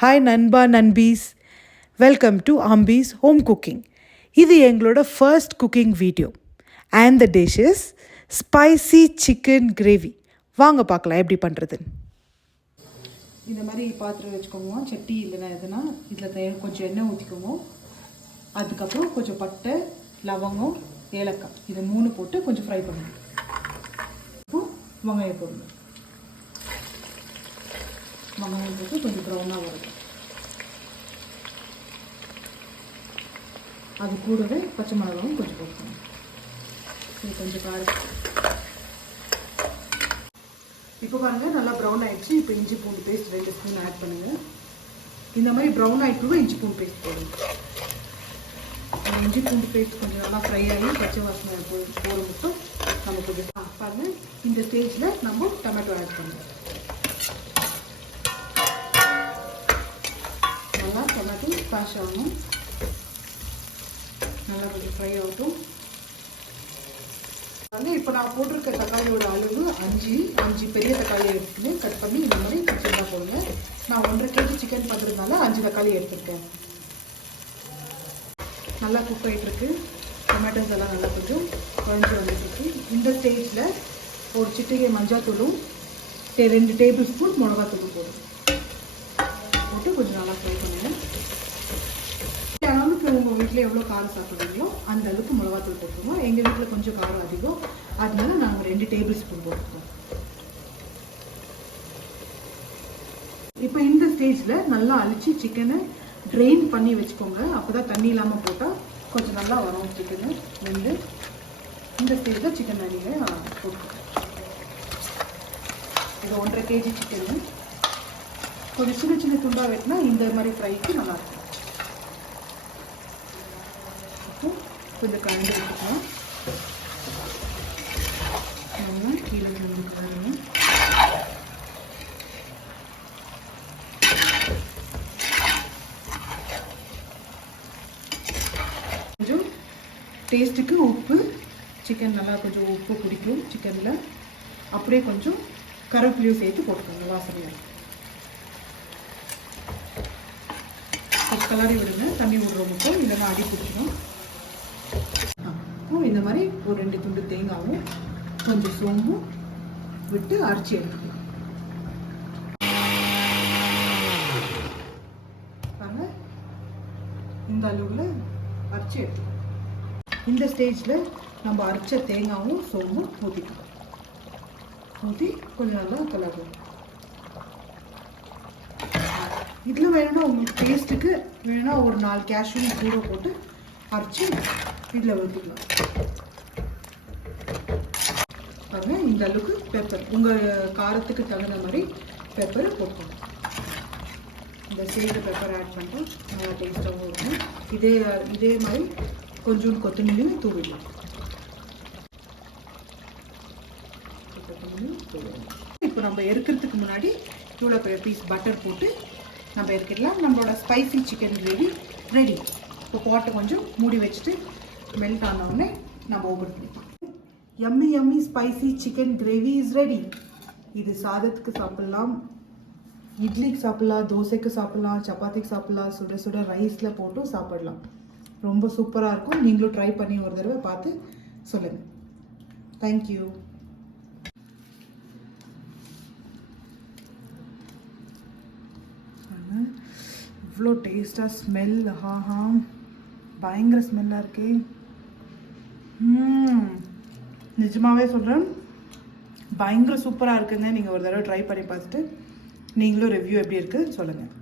Hi நண்பா நண்பீஸ், welcome to Ambi's home cooking. இது எங்களோட first cooking video. And the dish is spicy chicken gravy. வாங்க பார்க்கலாம் எப்படி பண்ணுறதுன்னு. இந்த மாதிரி பாத்திரம் வச்சுக்கோங்க, சட்டி இல்லைன்னா எதுனா இதில் கொஞ்சம் எண்ணெய் ஊற்றிக்கோங்க. அதுக்கப்புறம் கொஞ்சம் பட்டை, லவங்கம், ஏலக்காய் இதை 3 போட்டு கொஞ்சம் ஃப்ரை பண்ணுங்க. இப்போ வெங்காயம் போடுங்க. வெங்காயம் போட்டு கொஞ்சம் ப்ரௌனாக வரும். அது கூடவே பச்சை மிளகாவும் கொஞ்சம் போட்டுக்கணும். இது கொஞ்சம் காரம். இப்போ பாருங்கள், நல்லா ப்ரௌன் ஆகிடுச்சு. இப்போ இஞ்சி பூண்டு பேஸ்ட் 2 ஸ்பூன் ஆட் பண்ணுங்கள். இந்த மாதிரி ப்ரௌன் ஆகிட்டு இஞ்சி பூண்டு பேஸ்ட் போடுங்க. இஞ்சி பூண்டு பேஸ்ட் கொஞ்சம் நல்லா ஃப்ரை ஆகி பச்சை வாசனை போகிற மட்டும் நம்ம கொஞ்சம் பாருங்கள். இந்த ஸ்டேஜில் நம்ம டொமேட்டோ ஆட் பண்ணுவோம். நல்லா டொமேட்டோ ஸ்பாஷ் ஆகணும். நல்லா கொஞ்சம் ஃப்ரை ஆகட்டும். இப்போ நான் போட்டிருக்க தக்காளியோட அளவு 5 பெரிய தக்காளி எடுத்துன்னு கட் பண்ணி இந்த மாதிரி சிக்கனாக போடுங்க. நான் 1.5 kg சிக்கன் பண்ணுறதுனால 5 தக்காளி எடுத்துருக்கேன். நல்லா குக் ஆகிட்டுருக்கு. டொமேட்டோஸ் எல்லாம் நல்லா கொஞ்சம் குழஞ்சி வந்துட்டுருக்கு. இந்த ஸ்டேஜில் ஒரு சிட்டிகை மஞ்சாத்தூளும் 2 டேபிள் ஸ்பூன் மிளகாத்தூளும் போட்டு கொஞ்சம் நல்லா ஃப்ரை பண்ணுங்கள். அளவுக்கு உங்கள் வீட்டில் எவ்வளோ காரம் சாப்பிட்றீங்களோ அந்த அளவுக்கு மிளகாத்தூள் போட்டுருவோம். எங்கள் வீட்டில் கொஞ்சம் காரம் அதிகம், அதனால நாங்கள் 2 டேபிள் ஸ்பூன் போட்டுருக்கோம். இப்போ இந்த ஸ்டேஜில் நல்லா அழிச்சு சிக்கனை ட்ரெயின் பண்ணி வச்சுக்கோங்க. அப்போ தான் தண்ணி இல்லாமல் போட்டால் கொஞ்சம் நல்லா வரும் சிக்கனு வெந்து. இந்த ஸ்டேஜில் சிக்கன் நீங்கள் போட்டுக்கோங்க. இது 1.5 kg சிக்கனு. கொஞ்சம் சின்ன சின்ன துண்டாக வெட்டினா இந்த மாதிரி ஃப்ரைக்கு நல்லாயிருக்கும். கொஞ்சம் கலந்து வச்சுக்கலாம். நம்ம கீழே கலந்து கொஞ்சம் டேஸ்ட்டுக்கு உப்பு, சிக்கன் நல்லா கொஞ்சம் உப்பு பிடிக்கும் சிக்கனில். அப்படியே கொஞ்சம் கருவேப்பிலையும் சேர்த்து போட்டுக்கோங்க வாசனையாக. கலரி விடுங்க, தண்ணி விடுற மட்டும் இல்லைன்னா அடி பிடிச்சிடும். இந்த மாதிரி ஒரு 2 துண்டு தேங்காவும் கொஞ்சம் சோம்பும் விட்டு அரைச்சி எடுத்துக்கலாம். இந்த அளவுல அரைச்சி எடுத்துக்கலாம். இந்த ஸ்டேஜில் நம்ம அரைச்ச தேங்காவும் சோம்பும் ஊற்றிக்கலாம். ஊற்றி கொஞ்சம் நல்லா கலரும். இதில் வேணும்னா உங்களுக்கு டேஸ்ட்டுக்கு வேணும்னா ஒரு 4 கேஷ்யூ கூட போட்டு அரைச்சி இதில் ஊற்றிக்கலாம். பாருங்கள், இந்த அளவுக்கு பெப்பர் உங்கள் காரத்துக்கு தகுந்த மாதிரி பெப்பர் போட்டுக்கணும். இந்த ஸ்டேஜில் பெப்பர் ஆட் பண்ணிட்டு நல்லா டேஸ்ட்டாகவும் இருக்கும். இதே மாதிரி கொஞ்சம் கொத்தமல்லியும் தூவிடலாம். இப்போ நம்ம எரிக்கிறதுக்கு முன்னாடி இவ்வளோ பீஸ் பட்டர் போட்டு நம்ம எரிக்கிடலாம். நம்மளோட ஸ்பைசி சிக்கன் கிரேவி ரெடி. இப்போ போட்டு கொஞ்சம் மூடி வச்சுட்டு மெல்ட் ஆனவுடனே நம்ம ஓப்பன் பண்ணிக்கலாம். Yummy yummy spicy chicken gravy is ready. இது சாதத்துக்கு சாப்பிட்லாம், இட்லிக்கு சாப்பிட்லாம், தோசைக்கு சாப்பிட்லாம், சப்பாத்திக்கு சாப்பிட்லாம், சுட சுட ரைஸில் போட்டும் சாப்பிடலாம். ரொம்ப சூப்பராக இருக்கும். நீங்களும் ட்ரை பண்ணி ஒரு தடவை பார்த்து சொல்லுங்கள். தேங்க்யூ. இவ்வளோ டேஸ்ட்டாக ஸ்மெல், ஆஹா பயங்கர ஸ்மெல்லாக இருக்கே. நிஜமாகவே சொல்கிறேன், பயங்கர சூப்பராக இருக்குங்க. நீங்கள் ஒரு தடவை ட்ரை பண்ணி பார்த்துட்டு நீங்களும் ரிவ்யூ எப்படி இருக்குது சொல்லுங்கள்.